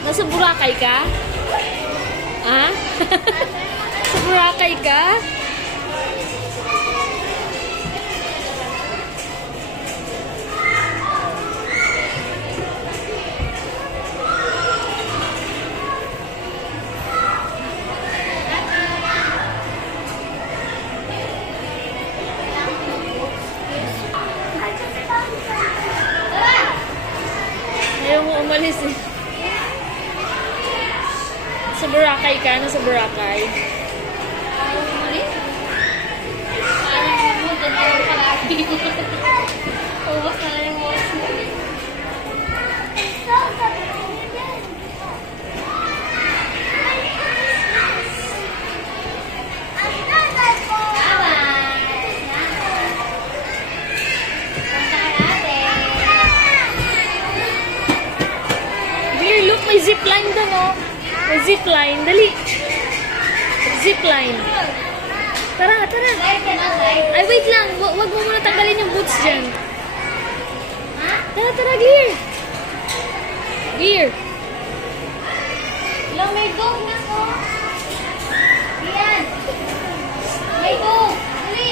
Nasa Boracay ka? Ha? Sa Boracay ka? Ayaw mo umalis eh. Sa Boracay ka? Nasa Boracay? Ayaw mo umalis? Ayaw mo, dyan ayaw palagi. Ubos na lang yung ubos mo. Look, may zipline doon, oh. May zipline. Dali. Zipline. Tara, tara. Ay, wait lang. Wag mo muna tanggalin yung boots dyan. Tara, tara, Glear. Glear. Lang, may dog na ko. Yan. May dog. Dali.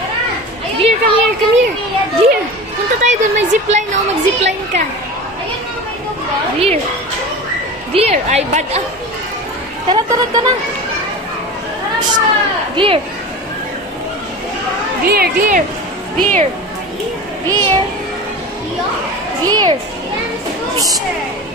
Tara. Glear, come here, come here. Glear. Punta tayo doon. May zipline, oh. Mag-zipline ka. Ayun mga may dog ba? Glear. Glear. Ay, bad. Ah. Tara, tara, tara. Glear. Glear, Glear. Glear. Glear. Glear. Yan, scooter.